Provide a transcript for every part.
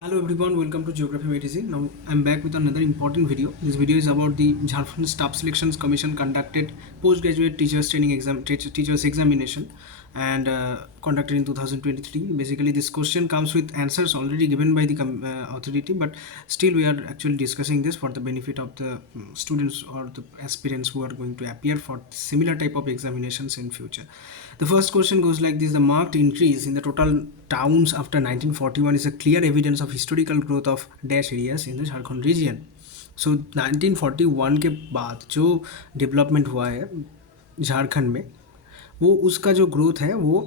Hello everyone, welcome to Geography Medicine. Now I'm back with another important video. This video is about the Jharkhand Staff Selections Commission conducted postgraduate teachers training exam teachers examination and conducted in 2023. Basically, this question comes with answers already given by the authority, but still we are actually discussing this for the benefit of the students or the aspirants who are going to appear for similar type of examinations in future. The first question goes like this: the marked increase in the total towns after 1941 is a clear evidence of historical growth of dash areas in the Jharkhand region. So 1941 के बाद जो development हुआ है झारखंड में, वो उसका जो growth है वो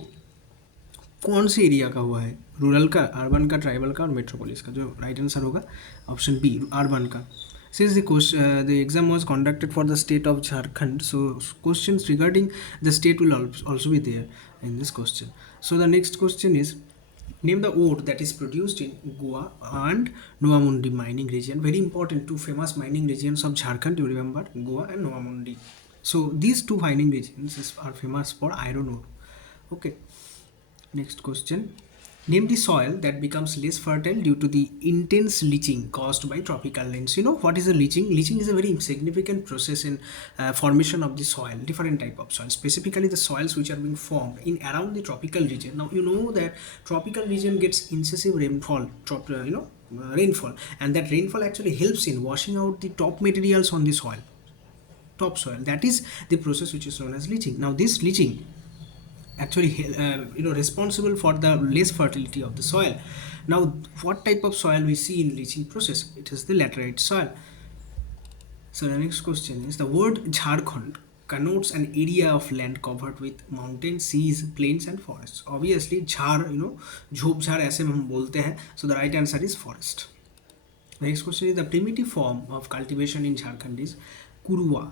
कौन से एरिया का हुआ है? रूरल का, अर्बन का, ट्राइबल का और मेट्रोपोलिस का. जो राइट आंसर होगा ऑप्शन बी, अर्बन का. Since the exam was conducted for the state of Jharkhand, so questions regarding the state will also be there in this question. So the next question is, name the ore that is produced in Goa and Noamundi mining region. Very important, two famous mining regions of Jharkhand, you remember, Goa and Noamundi. So these two mining regions are famous for iron ore. Okay. Next question. Name the soil that becomes less fertile due to the intense leaching caused by tropical rains. You know what is the leaching? Leaching is a very significant process in formation of the soil, different type of soil, specifically the soils which are being formed in around the tropical region. Now you know that tropical region gets excessive rainfall, rainfall, and that rainfall actually helps in washing out the top materials on the soil, topsoil. That is the process which is known as leaching. Now this leaching actually responsible for the less fertility of the soil. Now what type of soil we see in leaching process? It is the laterite soil. So the next question is, the word Jharkhand connotes an area of land covered with mountains, seas, plains and forests. Obviously Jhar, झोप झाड़ ऐसे हम बोलते हैं. So the right answer is forest. The next question is, the primitive form of cultivation in Jharkhand is Kurua,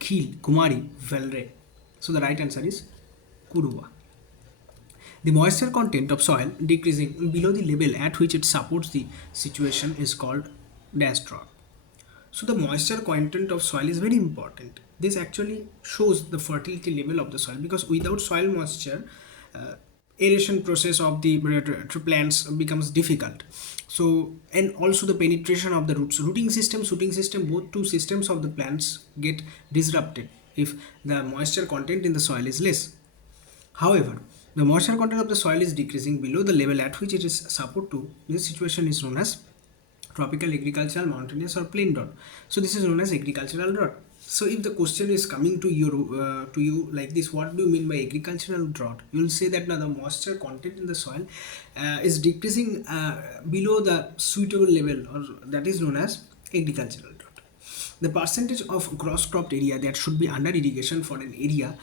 Khil, Kumari, Velre. So the right answer is Kurua. The moisture content of soil decreasing below the level at which it supports the situation is called dash drought. So the moisture content of soil is very important. This actually shows the fertility level of the soil, because without soil moisture, aeration process of the plants becomes difficult. So, and also the penetration of the roots, rooting system, both two systems of the plants get disrupted if the moisture content in the soil is less. However, the moisture content of the soil is decreasing below the level at which it is supposed to. This situation is known as tropical, agricultural, mountainous or plain drought. So this is known as agricultural drought. So if the question is coming to you like this, what do you mean by agricultural drought? You will say that now the moisture content in the soil is decreasing below the suitable level, or that is known as agricultural drought. The percentage of gross cropped area that should be under irrigation for an area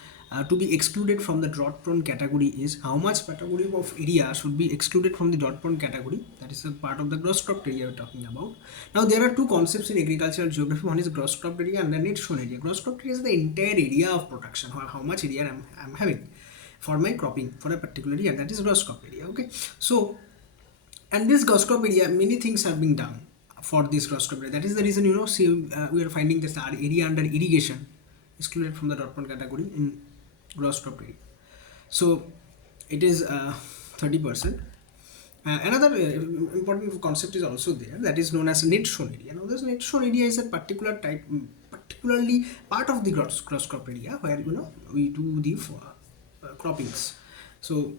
to be excluded from the drought prone category is, how much category of area should be excluded from the drought prone category? That is a part of the gross cropped area we're talking about. Now there are two concepts in agricultural geography. One is gross cropped area and the net sown area. Gross cropped area is the entire area of production, or how much area I'm having for my cropping for a particular year. That is gross cropped area. Okay, so, and this gross crop area, many things are being done for this gross crop area. That is the reason, we are finding this area under irrigation excluded from the drought prone category in gross crop area. So it is 30%. Another important concept is also there, that is known as net sown area. Now this net sown area is a particular type, particularly part of the gross crop area where we do the croppings. So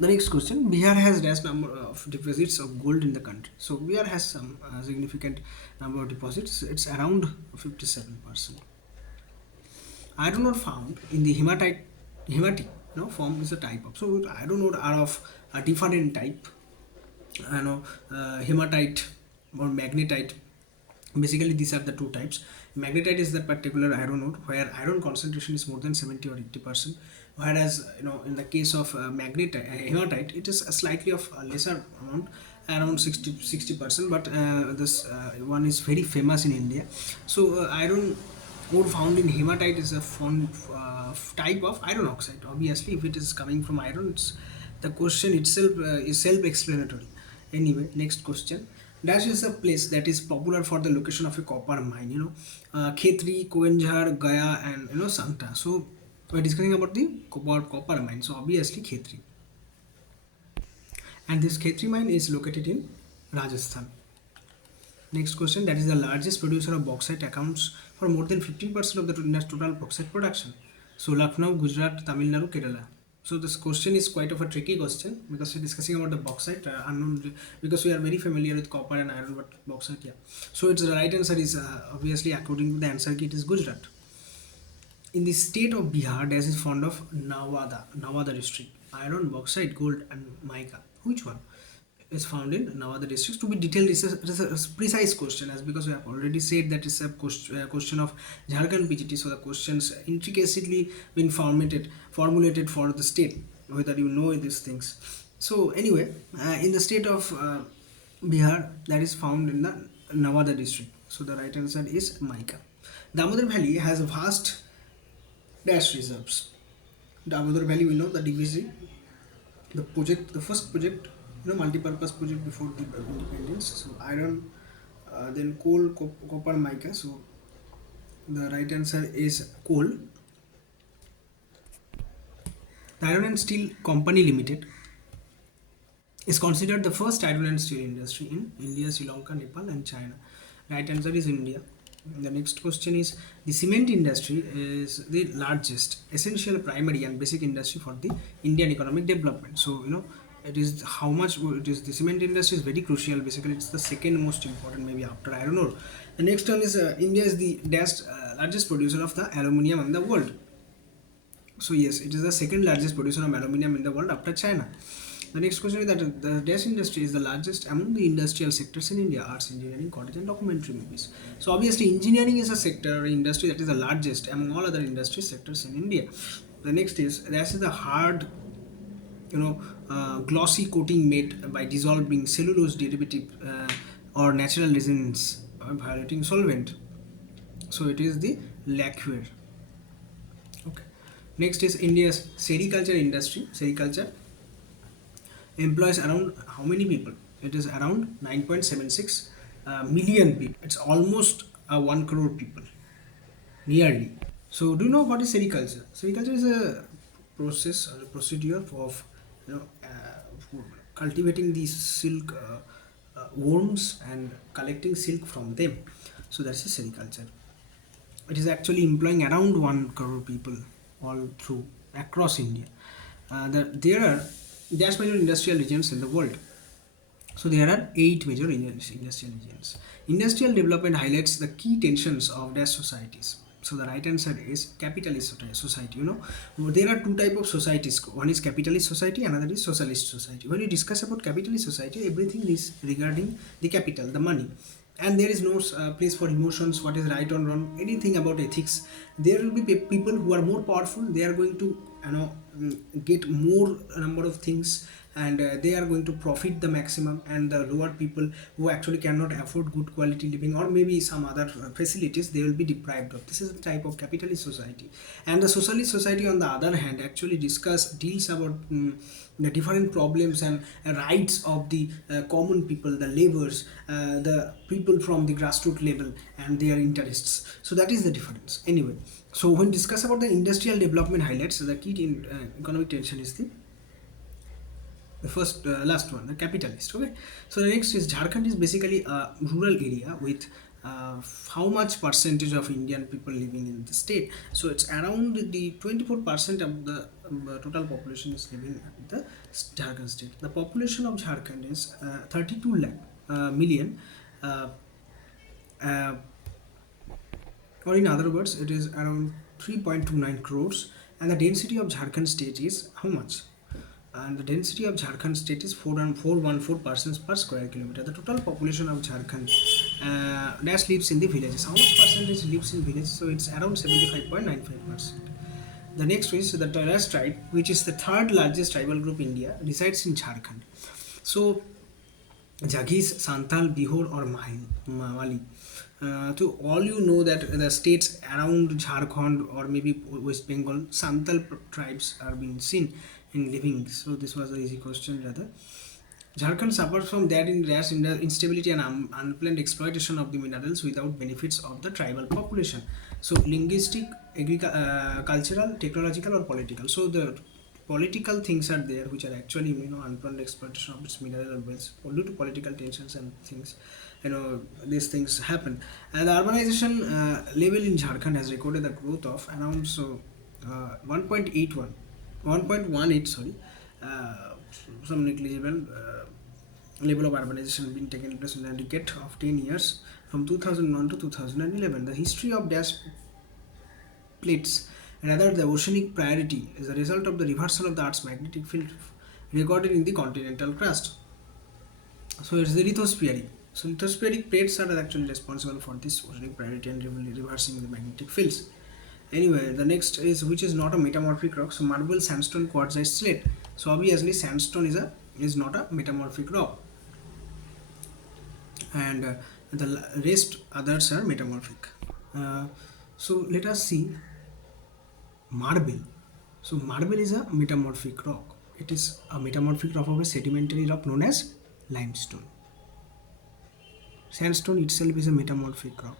the next question, Bihar has dash number of deposits of gold in the country. So Bihar has some significant number of deposits. It's around 57%. Iron ore found in the hematic form is a type of. So iron ore are of a different type. Hematite or magnetite. Basically, these are the two types. Magnetite is the particular iron ore where iron concentration is more than 70 or 80%. Whereas in the case of hematite, it is a slightly of a lesser amount, around 60%. But this one is very famous in India. So iron ore found in hematite is a type of iron oxide. Obviously, if it is coming from iron, the question itself is self-explanatory. Anyway, next question. Dash is a place that is popular for the location of a copper mine. Khetri, Koenjar, Gaya, and Santa. So we're discussing about the copper mine. So obviously Khetri. And this Khetri mine is located in Rajasthan. Next question, that is the largest producer of bauxite, accounts for more than 15% of the India's total bauxite production. So Lucknow, Gujarat, Tamil Nadu, Kerala. So this question is quite of a tricky question because we're discussing about the bauxite, unknown, because we are very familiar with copper and iron, but bauxite, yeah. So its the right answer is obviously, according to the answer key, it is Gujarat. In the state of Bihar, there is found of Nawada district. Iron, bauxite, gold, and mica. Which one is found in Nawada district? To be detailed, it's a precise question, as because we have already said that it's a question of Jharkhand PGT. So the questions intricately been formulated for the state, whether you know these things. So anyway, in the state of Bihar, that is found in the Nawada district. So the right answer is mica. Damodar Valley has vast dash reserves. Damodar Valley, we know the DVC, the project, the first project, multi-purpose project before the independence. So iron, then coal, copper, mica. So the right answer is coal. The Iron and Steel Company Limited is considered the first iron and steel industry in India, Sri Lanka, Nepal, and China. Right answer is India. The next question is, the cement industry is the largest essential primary and basic industry for the Indian economic development. So it is how much it is, the cement industry is very crucial. Basically, it's the second most important, maybe after iron ore. The next one is, India is the largest producer of the aluminium in the world. So yes, it is the second largest producer of aluminium in the world after China. The next question is that the dash industry is the largest among the industrial sectors in India: arts, engineering, cottage, and documentary movies. So obviously, engineering is a sector or industry that is the largest among all other industry sectors in India. The next is, dash is the hard, glossy coating made by dissolving cellulose derivative or natural resins or violating solvent. So it is the lacquer. Okay. Next is India's sericulture industry. Sericulture employs around how many people? It is around 9.76 million people. It's almost 1 crore people, nearly. So, do you know what is sericulture? Sericulture is a process or a procedure of for cultivating these silk worms and collecting silk from them. So that's a sericulture. It is actually employing around 1 crore people all through across India. There are dash major industrial regions in the world. So there are 8 major industrial regions. Industrial development highlights the key tensions of dash societies. So the right answer is capitalist society. There are two type of societies. One is capitalist society, another is socialist society. When you discuss about capitalist society, everything is regarding the capital, the money, and there is no place for emotions, what is right or wrong, anything about ethics. There will be people who are more powerful. They are going to get more number of things, and they are going to profit the maximum, and the lower people who actually cannot afford good quality living or maybe some other facilities, they will be deprived of. This is the type of capitalist society. And the socialist society, on the other hand, actually deals about the different problems and rights of the common people, the laborers, the people from the grassroots level, and their interests. So that is the difference. Anyway, so when discuss about the industrial development highlights, the key in economic tension is the first last one, the capitalist. Okay, so the next is, Jharkhand is basically a rural area with how much percentage of Indian people living in the state? So it's around the 24% of the total population is living in the Jharkhand state. The population of Jharkhand is 32 lakh million, uh, uh, or in other words, it is around 3.29 crores, and the density of Jharkhand state is how much? And the density of Jharkhand state is 4.14 persons per square kilometer. The total population of Jharkhand dash lives in the villages. How much percentage lives in villages? So it's around 75.95%. The next is the Taras tribe, which is the third largest tribal group in India, resides in Jharkhand. So Jagis, Santal, Bihor, or Mali. To all you know that the states around Jharkhand or maybe West Bengal, Santal tribes are being seen in living. So this was an easy question rather. Jharkhand suffers from that in rash instability and unplanned exploitation of the minerals without benefits of the tribal population. So linguistic, cultural, technological, or political. So the political things are there which are actually unplanned exploitation of its mineral wells due to political tensions and things. These things happen. And the urbanization level in Jharkhand has recorded the growth of around 1.81 1.18, sorry, uh, some negligible level of urbanization being taken place in a decade of 10 years from 2001 to 2011. The history of dash plates, rather the oceanic priority, is a result of the reversal of the Earth's magnetic field recorded in the continental crust. So it's the lithospheric. So lithospheric plates are actually responsible for this oceanic priority and reversing the magnetic fields. Anyway, the next is which is not a metamorphic rock. So marble, sandstone, quartzite, slate. So obviously sandstone is not a metamorphic rock, and the rest others are metamorphic. Uh, so let us see marble. So marble is a metamorphic rock. It is a metamorphic rock of a sedimentary rock known as limestone. Sandstone itself is a metamorphic rock.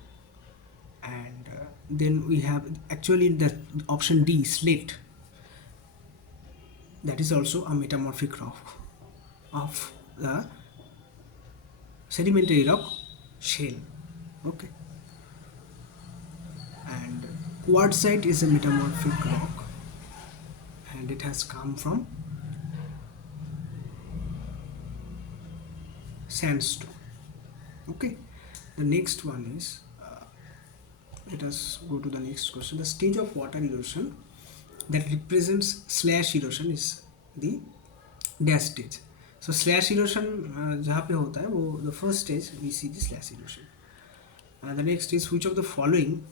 And then we have actually the option D, slate. That is also a metamorphic rock of the sedimentary rock shale. Okay. And quartzite is a metamorphic rock, and it has come from sandstone. Okay. The next one is let us go to the next question. The stage of water erosion that represents slash erosion is the dash stage. So slash erosion जहाँ पे होता है वो the first stage we see the slash erosion. The next is which of the following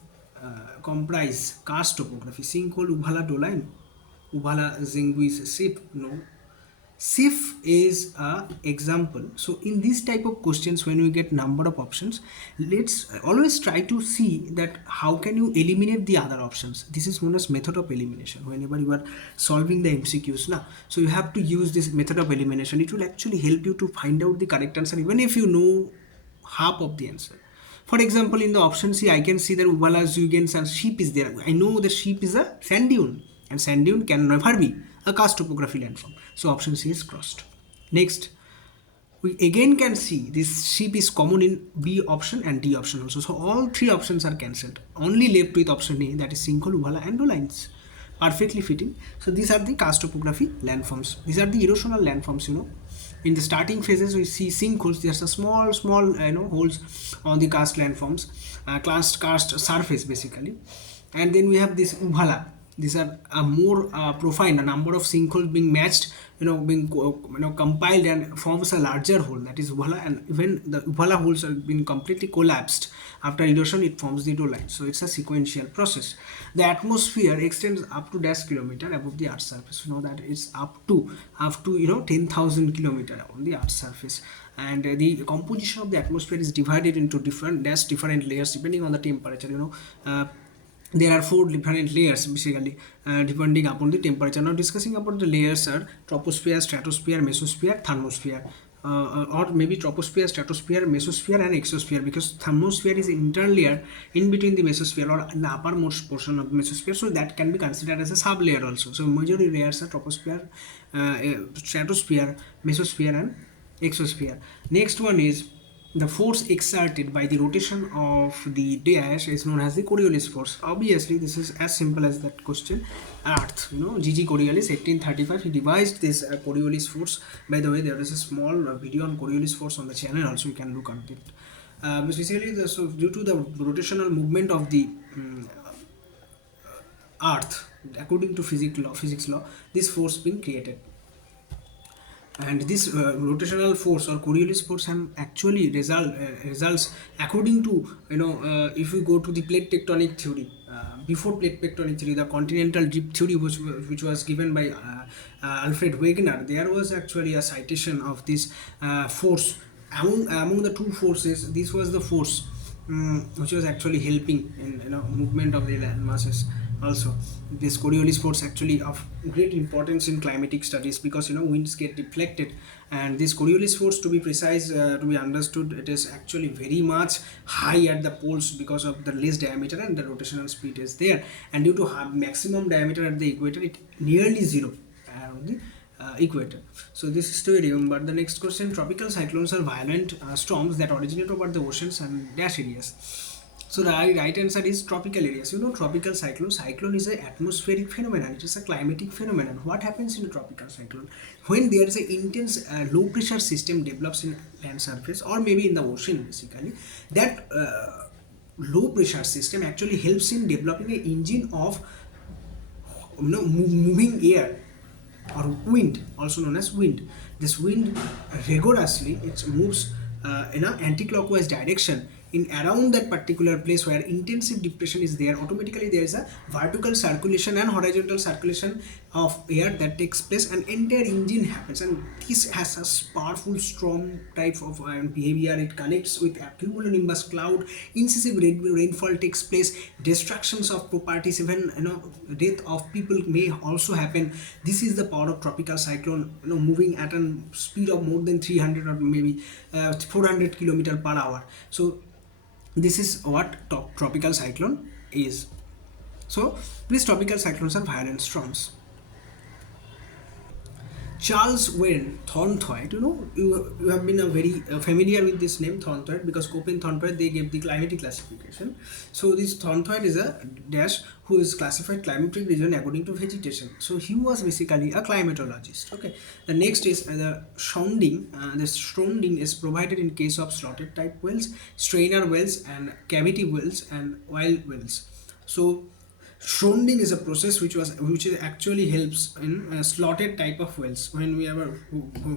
comprise karst topography? Sinkhole, Ubhala doline, Ubhala Zinguis Sip. No. SIF is a example. So in this type of questions, when we get number of options, let's always try to see that how can you eliminate the other options. This is known as method of elimination. Whenever you are solving the MCQs now, so you have to use this method of elimination. It will actually help you to find out the correct answer even if you know half of the answer. For example, in the option C, I can see that Ubala, Zuygens and sheep is there. I know the sheep is a sand dune, and sand dune can never be a karst topography landform. So option C is crossed. Next, we again can see this sheep is common in B option and D option also. So all three options are cancelled. Only left with option A, that is sinkhole, Ubhala and dolines. Perfectly fitting. So these are the karst topography landforms. These are the erosional landforms, In the starting phases, we see sinkholes. There's a small holes on the karst landforms, karst surface basically. And then we have this Ubhala. These are more profound. A number of sinkholes being matched, being compiled and forms a larger hole. That is Ubhala, and when the Ubhala holes have been completely collapsed after erosion, it forms the doline. So it's a sequential process. The atmosphere extends up to dash kilometer above the Earth's surface. You know that it's up to 10,000 kilometer on the Earth's surface. And the composition of the atmosphere is divided into different layers depending on the temperature. There are 4 different layers basically depending upon the temperature. Now discussing about the layers are troposphere, stratosphere, mesosphere, thermosphere, or maybe troposphere, stratosphere, mesosphere and exosphere, because thermosphere is internal layer in between the mesosphere or the uppermost portion of the mesosphere, so that can be considered as a sub layer also. So majority layers are troposphere, stratosphere, mesosphere and exosphere. Next one is the force exerted by the rotation of the dash is known as the Coriolis force. Obviously, this is as simple as that question. Earth, Gigi Coriolis, 1835, he devised this Coriolis force. By the way, there is a small video on Coriolis force on the channel. Also, you can look at it. Basically, so due to the rotational movement of the Earth, according to physics law, this force being created. And this rotational force or Coriolis force actually results according to if we go to the plate tectonic theory, before plate tectonic theory, the continental drift theory which was given by Alfred Wegener, there was actually a citation of this force. Among the two forces, this was the force which was actually helping in movement of the land masses. Also, this Coriolis force actually of great importance in climatic studies, because winds get deflected, and this Coriolis force, to be precise, to be understood, it is actually very much high at the poles because of the less diameter and the rotational speed is there, and due to maximum diameter at the equator, it nearly zero around the equator. So this is stadium. But the next question: tropical cyclones are violent storms that originate over the oceans and dash areas. So the right answer is tropical areas. You know, tropical cyclone. Cyclone is an atmospheric phenomenon. It is a climatic phenomenon. What happens in a tropical cyclone? When there is an intense low pressure system develops in land surface or maybe in the ocean, basically, that low pressure system actually helps in developing an engine of moving air or wind, also known as wind. This wind rigorously it moves in an anti-clockwise direction in around that particular place where intensive depression is there. Automatically there is a vertical circulation and horizontal circulation of air that takes place, and entire engine happens, and this has a powerful storm type of behavior. It connects with a cumulonimbus cloud, incessive rainfall takes place, destructions of properties, even death of people may also happen. This is the power of tropical cyclone, moving at a speed of more than 300 or maybe 400 kilometer per hour. So this is what tropical cyclone is. So these tropical cyclones are violent storms. Charles Warren Thornthwaite, you have been very familiar with this name Thornthwaite, because Köppen Thornthwaite they gave the climatic classification. So this Thornthwaite is a dash who is classified climatic region according to vegetation. So he was basically a climatologist. Okay. The next is the sounding. The sounding is provided in case of slotted type wells, strainer wells, and cavity wells and oil wells. So sounding is a process which actually helps in slotted type of wells. When we have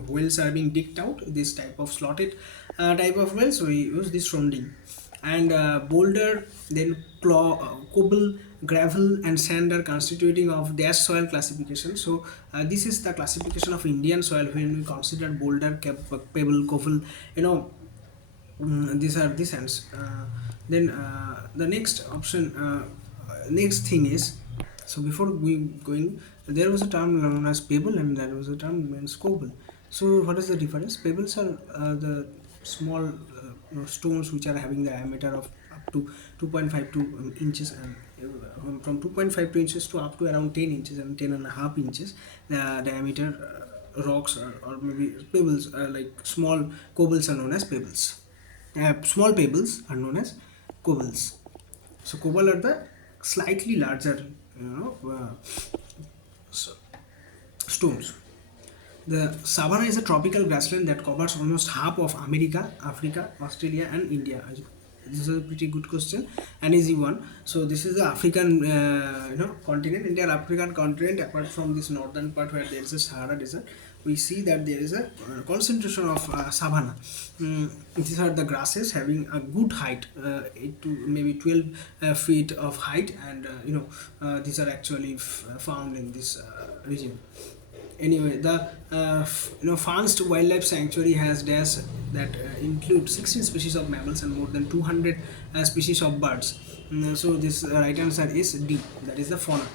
wells are being digged out, this type of slotted type of wells, we use this sounding. And boulder, then cobble, gravel, and sand are constituting of dash soil classification. So this is the classification of Indian soil when we consider boulder, pebble, cobble. These are the sands. Then the next option. Next thing is, so before we going, there was a term known as pebble and there was a term known as cobble. So what is the difference? Pebbles are the small stones which are having the diameter of up to 2.52 inches, and from 2.52 inches to up to around 10 inches and 10 and a half inches diameter rocks or maybe pebbles are like small. Cobbles are known as pebbles. Small pebbles are known as cobbles. So cobble are the slightly larger stones. The savanna is a tropical grassland that covers almost half of America, Africa, Australia, and India. This is a pretty good question, an easy one. So this is the African continent, Indian African continent. Apart from this northern part where there is a Sahara desert, we see that there is a concentration of savanna. These are the grasses having a good height, 8 to maybe 12 feet of height, and these are actually found in this region. Anyway, the Fanced Wildlife Sanctuary has dash that include 16 species of mammals and more than 200 species of birds. So this right answer is D, that is the fauna.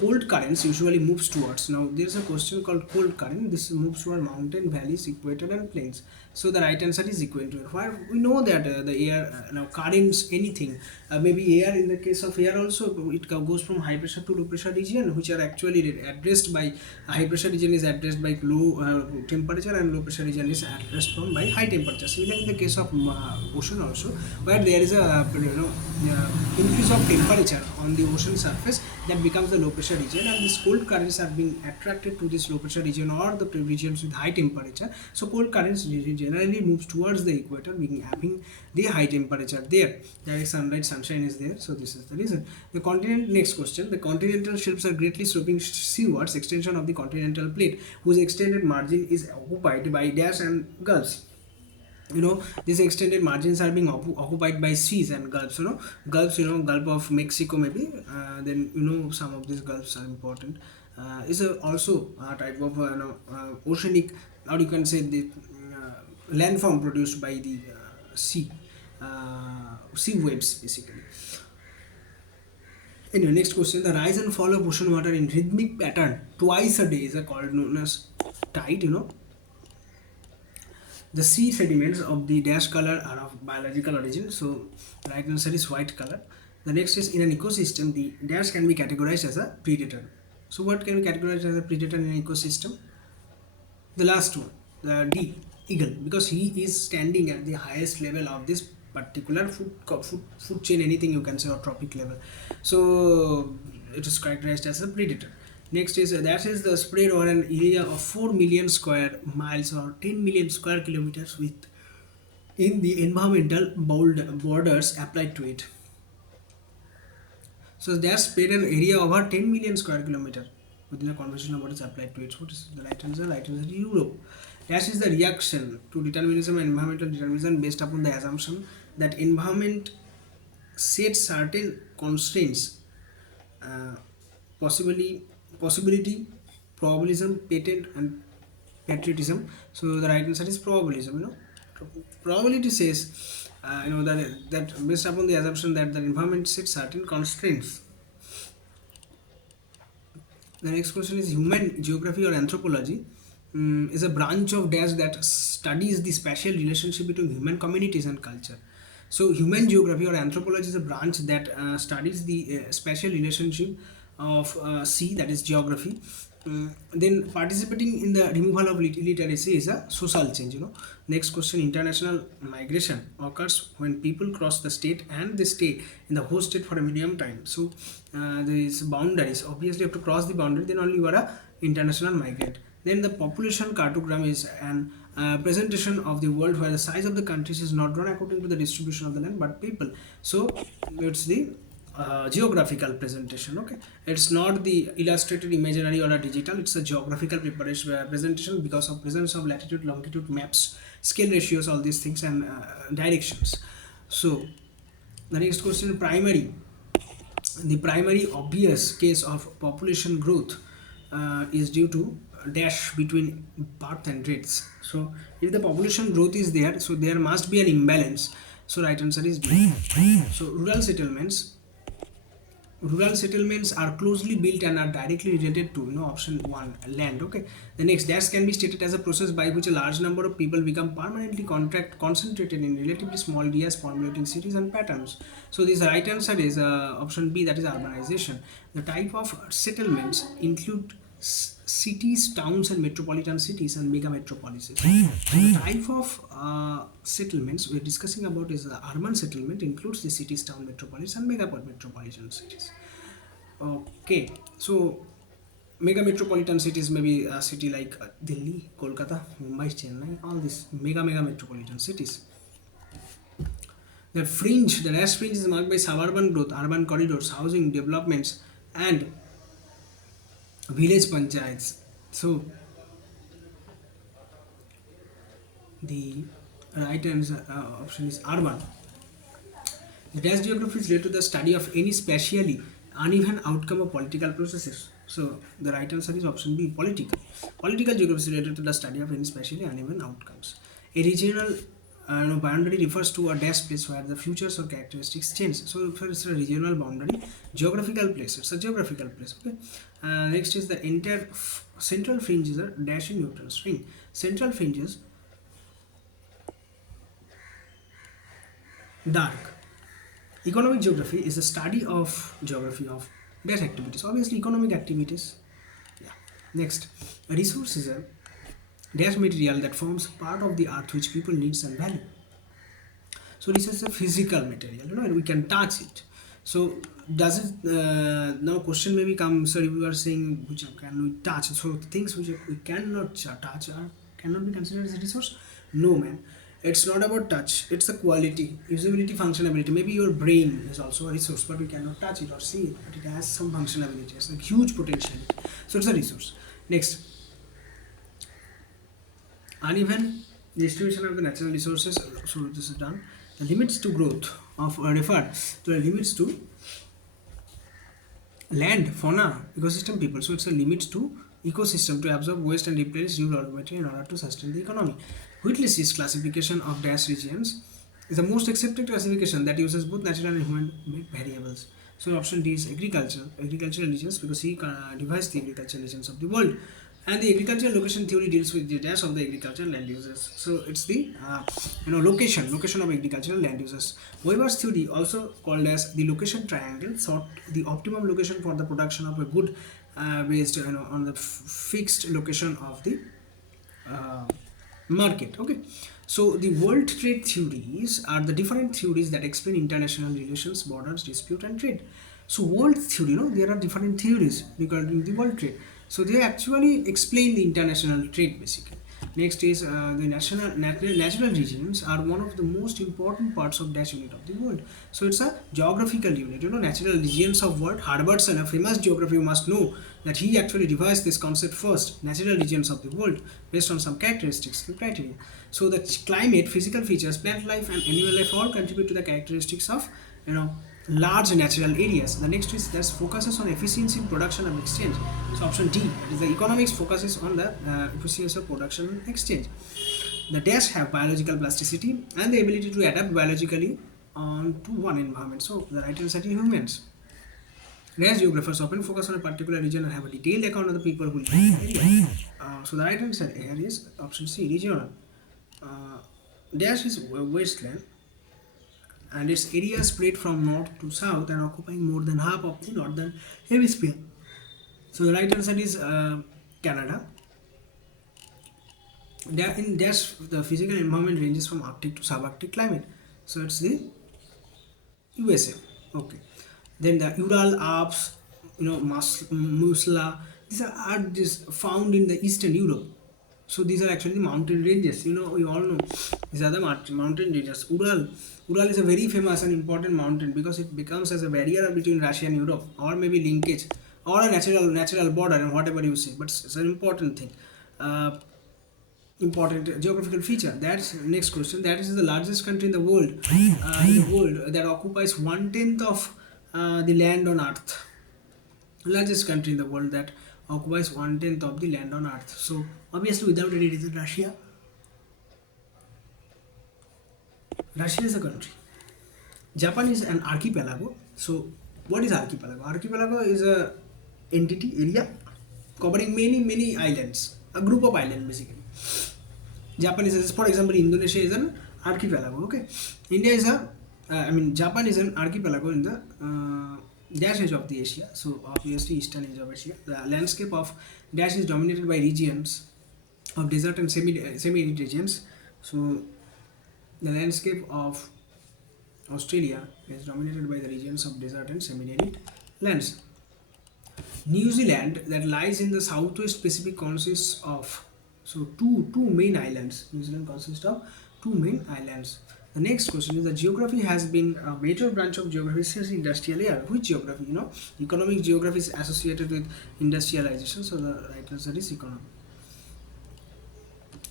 Cold currents usually moves towards. Now there's a question called cold current. This moves toward mountain, valleys, equator, and plains. So the right answer is equator. Where we know that the air now currents anything. Maybe air, in the case of air also, it goes from high pressure to low pressure region, which are actually addressed by high pressure region is addressed by low temperature, and low pressure region is addressed from by high temperature. So even in the case of ocean also, where there is a increase of temperature on the ocean surface, that becomes the low pressure region, and these cold currents are being attracted to this low pressure region or the regions with high temperature. So cold currents generally moves towards the equator, having the high temperature there. Direct sunlight, sunshine is there. So this is the reason. The continent. Next question: the continental shelves are greatly sloping seawards extension of the continental plate, whose extended margin is occupied by dash and gulfs. These extended margins are being occupied by seas and gulfs. Gulfs, Gulf of Mexico maybe. Then some of these gulfs are important. Is also a type of oceanic, or you can say the landform produced by the sea waves basically. Anyway, next question: the rise and fall of ocean water in rhythmic pattern twice a day is called known as tide. The sea sediments of the dash color are of biological origin, so the right answer is white color. The next is: in an ecosystem, the dash can be categorized as a predator. So what can we categorize as a predator in an ecosystem? The last one, the D, eagle, because he is standing at the highest level of this particular food chain, anything you can say, or tropic level. So it is characterized as a predator. Next is that is the spread over an area of 4 million square miles or 10 million square kilometers with in the environmental borders applied to it. So that's spread an area over 10 million square kilometer within a conventional what is applied to it. What is the right answer? Right answer is Europe. That is the reaction to determinism and environmental determinism based upon the assumption that environment sets certain constraints, uh, possibly possibility, probabilism, patent, and patriotism. So the right answer is probabilism. Probability says, that based upon the assumption that the environment sets certain constraints. The next question is human geography or anthropology is a branch of dash that studies the spatial relationship between human communities and culture. So human geography or anthropology is a branch that studies the spatial relationship of C, that is geography. Then participating in the removal of literacy is a social change. Next question: international migration occurs when people cross the state and they stay in the host state for a minimum time. So there is boundaries. Obviously, you have to cross the boundary, then only you are a international migrant. Then the population cartogram is an presentation of the world where the size of the countries is not drawn according to the distribution of the land but people. So it's the geographical presentation. Okay, it's not the illustrated imaginary or a digital, it's a geographical presentation because of presence of latitude, longitude, maps, scale ratios, all these things, and directions. So the next question: primary. The primary obvious case of population growth is due to dash between birth and rates. So if the population growth is there, so there must be an imbalance. So right answer is D. So rural settlements are closely built and are directly related to option 1, land. Okay, the next dash can be stated as a process by which a large number of people become permanently concentrated in relatively small areas, formulating cities and patterns. So this right answer is option B, that is urbanization. The type of settlements include cities, towns, and metropolitan cities and mega metropolises. The type of settlements we're discussing about is the urban settlement, includes the cities, town, metropolis, and mega metropolitan cities. Okay, so mega metropolitan cities may be a city like Delhi, Kolkata, Mumbai, Chennai, all these mega metropolitan cities. The last fringe is marked by suburban growth, urban corridors, housing developments, and village panchayats. So the right answer option is urban. The dash geography is related to the study of any spatially uneven outcome of political processes. So the right answer is option B, political. Political geography is related to the study of any spatially uneven outcomes. A regional boundary refers to a dash place where the features or characteristics change. So if it's a regional boundary, geographical place, it's a geographical place. Okay. Next is the entire central fringe is a dash in Newton's ring. Central fringes dark. Economic geography is the study of geography of dash activities. Obviously, economic activities. Yeah. Next, a resource is a dash material that forms part of the earth which people needs and value. So this is a physical material, and we can touch it. So does it now question maybe come, sir, if you are saying which can we touch, so things which we cannot touch are cannot be considered as a resource? No, man, it's not about touch, it's a quality, usability, functionality. Maybe your brain is also a resource, but we cannot touch it or see it, but it has some functionality, it's a huge potential, so it's a resource. Next, uneven distribution of the natural resources. So this is done. The limits to growth of refer to the limits to land, fauna, ecosystem, people. So it's a limits to ecosystem to absorb waste and replace used raw material in order to sustain the economy. Whitley's classification of dash regions is the most accepted classification that uses both natural and human-made variables. So option D is agricultural regions, because he devised the agricultural regions of the world. And the agricultural location theory deals with the dash of the agricultural land uses. So it's the location of agricultural land uses. Weber's theory, also called as the location triangle, sought the optimum location for the production of a good based on the fixed location of the uh, market. Okay, so the world trade theories are the different theories that explain international relations, borders, dispute, and trade. So world theory, there are different theories regarding the world trade. So they actually explain the international trade basically. Next is the natural regions are one of the most important parts of dash unit of the world. So it's a geographical unit. Natural regions of world. Harbordson, a famous geographer, you must know that he actually devised this concept first. Natural regions of the world based on some characteristics and criteria. So the climate, physical features, plant life, and animal life all contribute to the characteristics of large natural areas. The next is that focuses on efficiency in production and exchange. So option D, that is the economics focuses on the efficiency of production and exchange. The dash have biological plasticity and the ability to adapt biologically to one environment. So the right answer is humans. Dash geographers often focus on a particular region and have a detailed account of the people who live in the area. So the right answer here is option C, regional. Uh, Dash is wasteland and its area spread from north to south and occupying more than half of the northern hemisphere. So the right answer is Canada. In Dash, the physical environment ranges from Arctic to subarctic climate. So it's the USA. Okay. Then the Ural Alps, Musla, these are just found in the Eastern Europe. So these are actually the mountain ranges. We all know these are the mountain ranges. Ural is a very famous and important mountain because it becomes as a barrier between Russia and Europe, or maybe linkage, or a natural border, and whatever you say. But it's an important thing. Important geographical feature. That's next question. That is the largest country in the world that occupies 1/10 of the land on Earth. Largest country in the world that occupies 1/10 of the land on Earth. So obviously, without any reason, Russia. Russia is a country. Japan is an archipelago. So what is archipelago? Archipelago is a entity area covering many islands. A group of islands basically. Japan is, for example, Indonesia is an archipelago. Okay, India is Japan is an archipelago in the dash edge of the Asia. So obviously, eastern edge of Asia. The landscape of dash is dominated by regions of desert and semi-arid regions. So the landscape of Australia is dominated by the regions of desert and semi-arid lands. New Zealand, that lies in the southwest Pacific, consists of two main islands. New Zealand consists of two main islands. The next question is, the geography has been a major branch of geography since industrial era. Which geography? Economic geography is associated with industrialization. So the right answer is economic.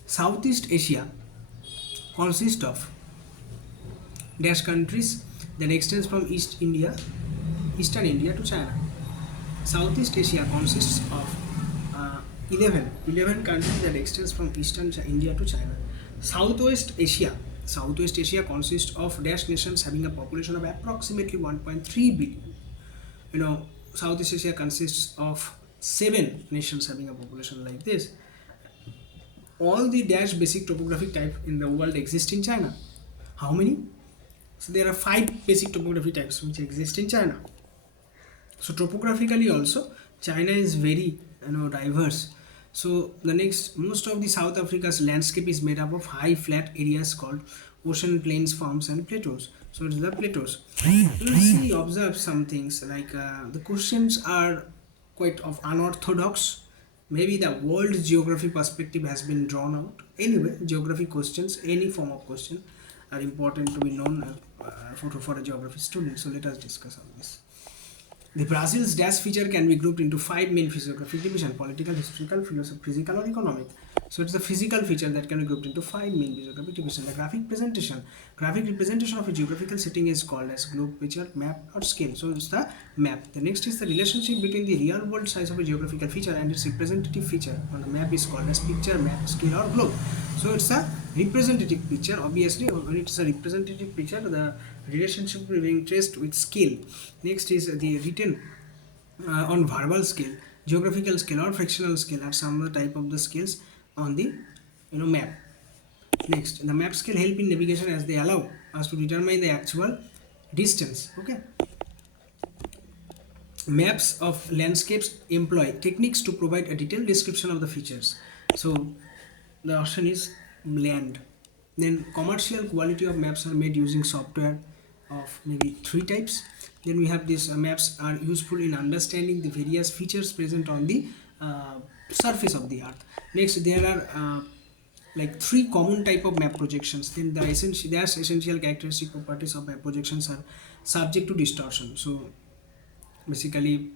Southeast Asia consists of dash countries that extends from Eastern India to China. Southeast Asia consists of 11 countries that extends from Eastern India to China. Southwest Asia consists of dash nations having a population of approximately 1.3 billion. Southeast Asia consists of 7 nations having a population like this. All the dash basic topographic type in the world exist in China. How many? So there are 5 basic topography types which exist in China. So topographically also China is very diverse. So the next, most of the South Africa's landscape is made up of high flat areas called ocean plains, farms, and plateaus. So it's the plateaus. Let's see, observe some things like the questions are quite of unorthodox. Maybe the world geography perspective has been drawn out. Anyway, geography questions, any form of question, are important to be known for a geography student. So let us discuss on this. The Brazil's dash feature can be grouped into 5 main physiographic divisions: political, historical, physical, or economic. So it's the physical feature that can be grouped into 5 main physiographic divisions. The graphic representation of a geographical setting is called as globe, picture, map, or scale. So it's the map. The next is the relationship between the real world size of a geographical feature and its representative feature on the map is called as picture, map, scale, or globe. So it's a representative picture. Obviously, when it's a representative picture, the relationship will being traced with scale. Next is the written on verbal scale, geographical scale, or fractional scale are some of the type of the scales on the map. Next, the map scale help in navigation as they allow us to determine the actual distance. Okay. Maps of landscapes employ techniques to provide a detailed description of the features. So the option is land. Then commercial quality of maps are made using software of maybe three types. Then we have these maps are useful in understanding the various features present on the uh, surface of the earth. Next, there are like three common type of map projections. Then the essential characteristic properties of map projections are subject to distortion. So basically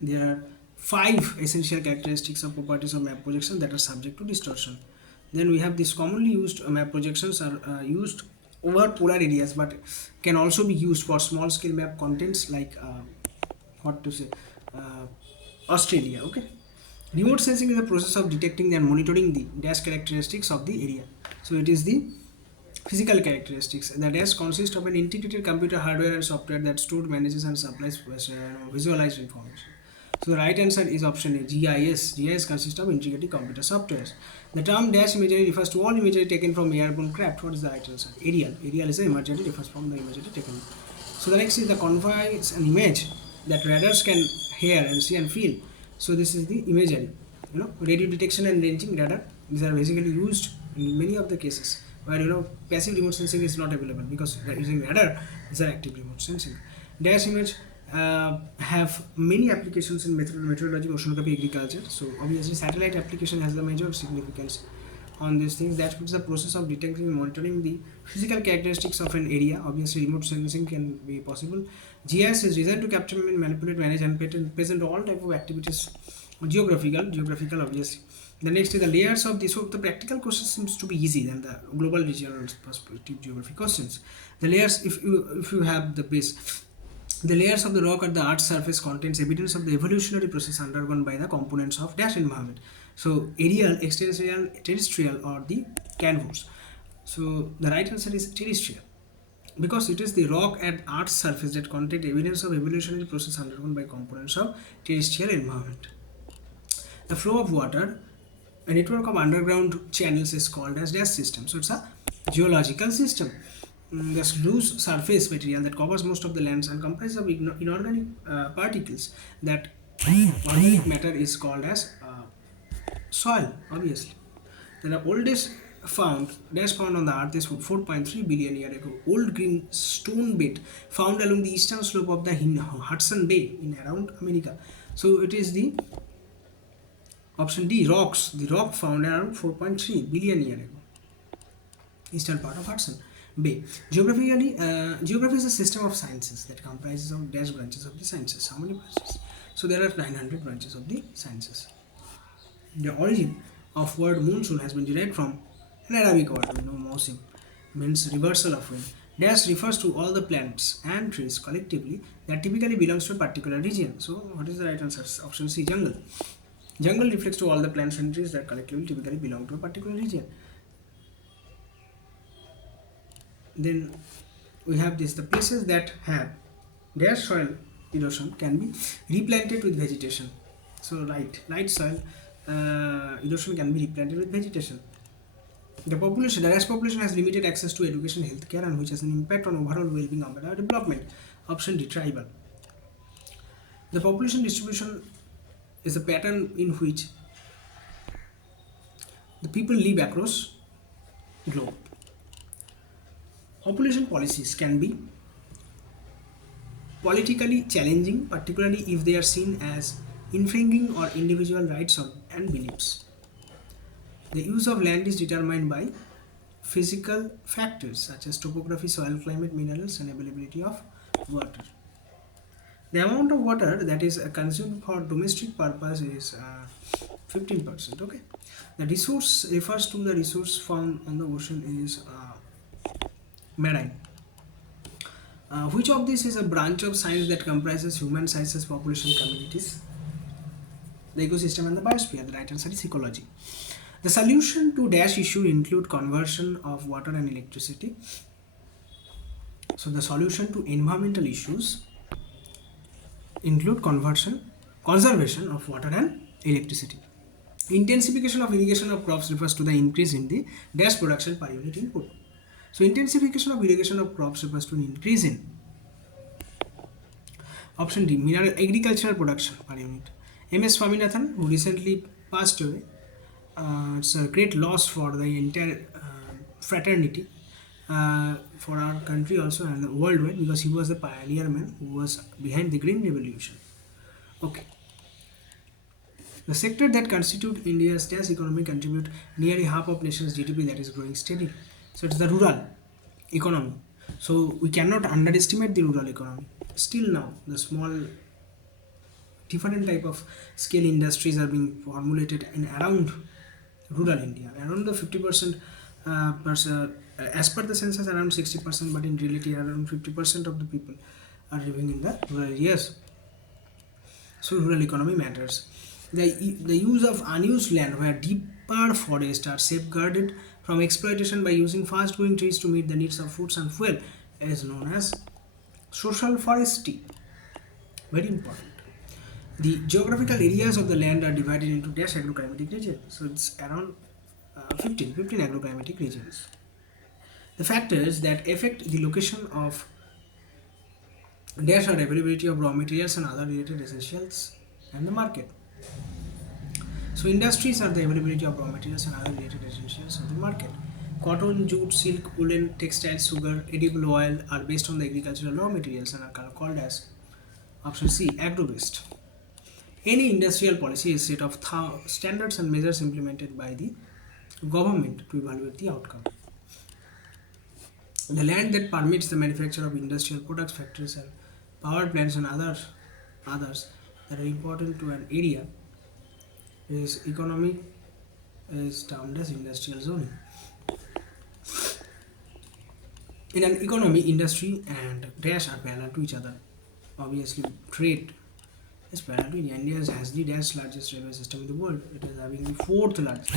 there are five essential characteristics of properties of map projection that are subject to distortion. Then we have these commonly used map projections are used over polar areas, but can also be used for small scale map contents like what to say uh, Australia. Okay. Remote sensing is a process of detecting and monitoring the dash characteristics of the area. So it is the physical characteristics. The dash consists of an integrated computer hardware and software that stores, manages, and supplies visualized information. So the right answer is option A, GIS. GIS consists of integrated computer softwares. The term dash imagery refers to all imagery taken from airborne craft. What is the right answer? Aerial. Aerial is an imagery refers from the imagery taken. So the next is the conveys an image that radars can hear and see and feel. So this is the imagery. Radio detection and ranging radar. These are basically used in many of the cases where passive remote sensing is not available, because using radar is an active remote sensing. Dash image have many applications in meteorology, oceanography, agriculture. So obviously satellite application has the major significance on these things. That means the process of detecting and monitoring the physical characteristics of an area. Obviously remote sensing can be possible. GIS is designed to capture, manipulate, manage, and present all type of activities. Geographical obviously. The next is the layers of this. So the practical question seems to be easy than the global regional perspective geography questions. The layers, if you have the base, the layers of the rock at the Earth's surface contains evidence of the evolutionary process undergone by the components of dash environment. So aerial, extensional, terrestrial, or the canvas. So the right answer is terrestrial, because it is the rock at Earth's surface that contain evidence of evolutionary process undergone by components of terrestrial environment. The flow of water, a network of underground channels, is called as dash system. So it's a geological system. This loose surface material that covers most of the lands and comprises of inorganic particles, that organic matter, is called as soil, obviously. Then the oldest dash found on the earth is 4.3 billion years ago. Old green stone bed found along the eastern slope of the Hudson Bay in around America. So it is the option D, rocks. The rock found around 4.3 billion years ago, eastern part of Hudson Bay. Geography is a system of sciences that comprises of dash branches of the sciences. How many branches? So there are 900 branches of the sciences. The origin of word monsoon has been derived from an Arabic word, mausim, means reversal of wind. Dash refers to all the plants and trees collectively that typically belongs to a particular region. So what is the right answer? Option C, jungle. Jungle refers to all the plants and trees that collectively typically belong to a particular region. Then we have this: the places that have dash soil erosion can be replanted with vegetation. So light soil erosion can be replanted with vegetation. The dash population has limited access to education, healthcare, and which has an impact on overall well-being of the development. Option D, tribal. The population distribution is a pattern in which the people live across globe. Population policies can be politically challenging, particularly if they are seen as infringing on individual rights and beliefs. The use of land is determined by physical factors such as topography, soil, climate, minerals, and availability of water. The amount of water that is consumed for domestic purpose is 15%. Okay. The resource refers to the resource found on the ocean is marine. Which of these is a branch of science that comprises human sciences, population, communities, the ecosystem, and the biosphere? The right answer is ecology. The solution to dash issue include conversion of water and electricity. So the solution to environmental issues include conservation of water and electricity. Intensification of irrigation of crops refers to the increase in the dash production per unit input. So intensification of irrigation of crops refers to an increase in Option D, mineral agricultural production per unit. M.S. Swaminathan, who recently passed away, it's a great loss for the entire fraternity, for our country also and worldwide, because he was the pioneer man who was behind the Green Revolution. Okay. The sector that constitute India's dash economy contribute nearly half of nation's GDP that is growing steadily. So it's the rural economy. So we cannot underestimate the rural economy. Still now, the small different type of scale industries are being formulated in around rural India. Around the 50%, as per the census, around 60%, but in reality, around 50% of the people are living in the rural areas. So rural economy matters. The use of unused land where deeper forests are safeguarded from exploitation by using fast-growing trees to meet the needs of foods and fuel is known as social forestry. Very important. The geographical areas of the land are divided into dash agroclimatic regions. So it's around 15 agroclimatic regions. The factors that affect the location of dash are availability of raw materials and other related essentials and the market. So industries are the availability of raw materials and other related essentials of the market. Cotton, jute, silk, woolen, textiles, sugar, edible oil are based on the agricultural raw materials and are called as option C, agro-based. Any industrial policy is a set of standards and measures implemented by the government to evaluate the outcome. The land that permits the manufacture of industrial products, factories and power plants and others that are important to an area is economy is termed as industrial zoning. In an economy, industry and dash are parallel to each other. Obviously, trade is parallel to India. India has the dash largest railway system in the world. It is having the fourth largest.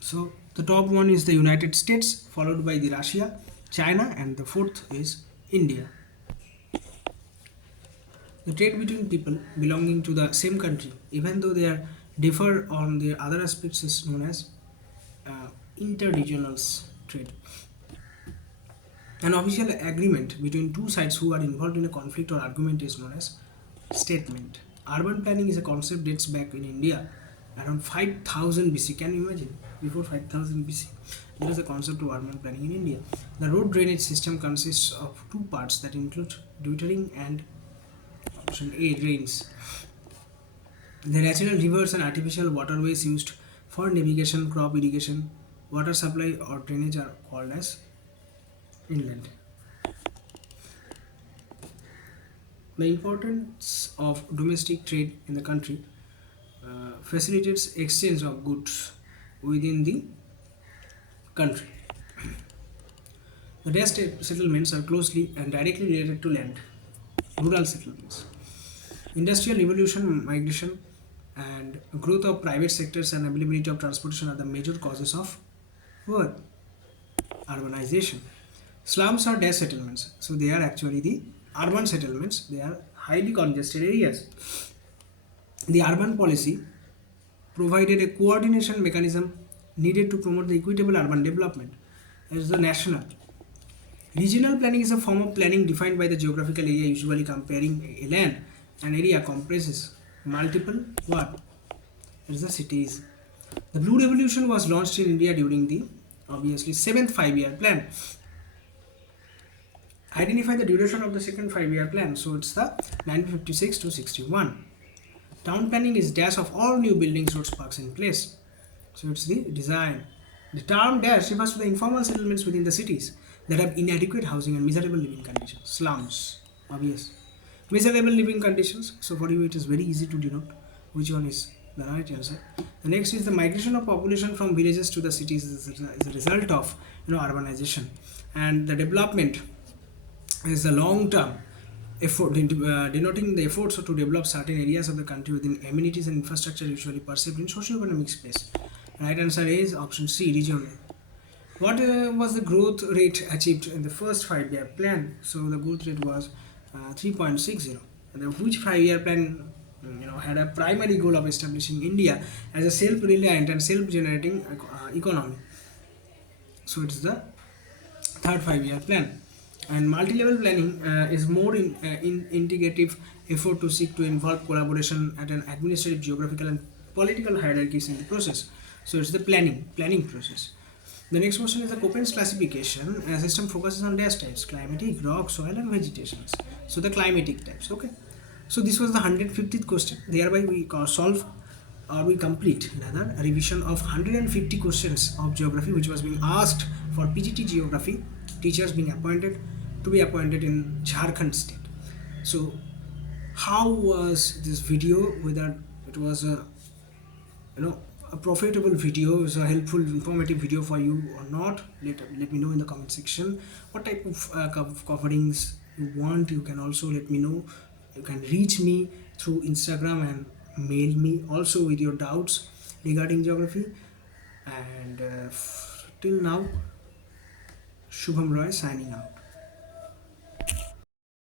So the top one is the United States, followed by the Russia, China, and the fourth is India. The trade between people belonging to the same country, even though they are differ on their other aspects, is known as interregional trade. An official agreement between two sides who are involved in a conflict or argument is known as statement. Urban planning is a concept dates back in India around 5000 BC. Can you imagine? Before 5000 BC, there is a concept of urban planning in India. The road drainage system consists of two parts that include dewatering and option A, drains. The natural rivers and artificial waterways used for navigation, crop irrigation, water supply or drainage are called as inland. The importance of domestic trade in the country facilitates exchange of goods within the country. The dash settlements are closely and directly related to land. Rural settlements. Industrial revolution, migration, and growth of private sectors and availability of transportation are the major causes of what? Urbanization. Slums are dash settlements, so they are actually the urban settlements. They are highly congested areas. The urban policy provided a coordination mechanism needed to promote the equitable urban development. As the national. Regional planning is a form of planning defined by the geographical area, usually comparing a land. An area comprises multiple what? It is the cities. The Blue Revolution was launched in India during the obviously 7th 5-year plan. Identify the duration of the second 5-year plan. So it's the 1956 to 61. Town planning is dash of all new buildings, roads, parks in place. So it's the design. The term dash refers to the informal settlements within the cities that have inadequate housing and miserable living conditions. Slums, obvious. Miserable living conditions. So for you, it is very easy to denote which one is the right answer. The next is the migration of population from villages to the cities is a result of urbanization, and the development is a long-term effort denoting the efforts to develop certain areas of the country within amenities and infrastructure usually perceived in socio-economic space. Right answer is option C, regional. What was the growth rate achieved in the first 5-year plan? So the growth rate was 3.60. And which 5-year plan had a primary goal of establishing India as a self-reliant and self-generating economy. So it's the third 5-year plan. And multi-level planning is more in integrative effort to seek to involve collaboration at an administrative, geographical, and political hierarchies in the process. So it's the planning process. The next question is the Köppen's classification. A system focuses on dash types: climatic, rock, soil, and vegetations. So the climatic types. Okay. So this was the 150th question. Thereby we solve or we complete rather a revision of 150 questions of geography which was being asked for PGT geography teachers being appointed to be appointed in Jharkhand state. So how was this video? Whether it was a you know a profitable video, is a helpful informative video for you or not, let me know in the comment section. What type of coverings you want, you can also let me know. You can reach me through Instagram and mail me also with your doubts regarding geography. And till now, Shubham Roy signing out.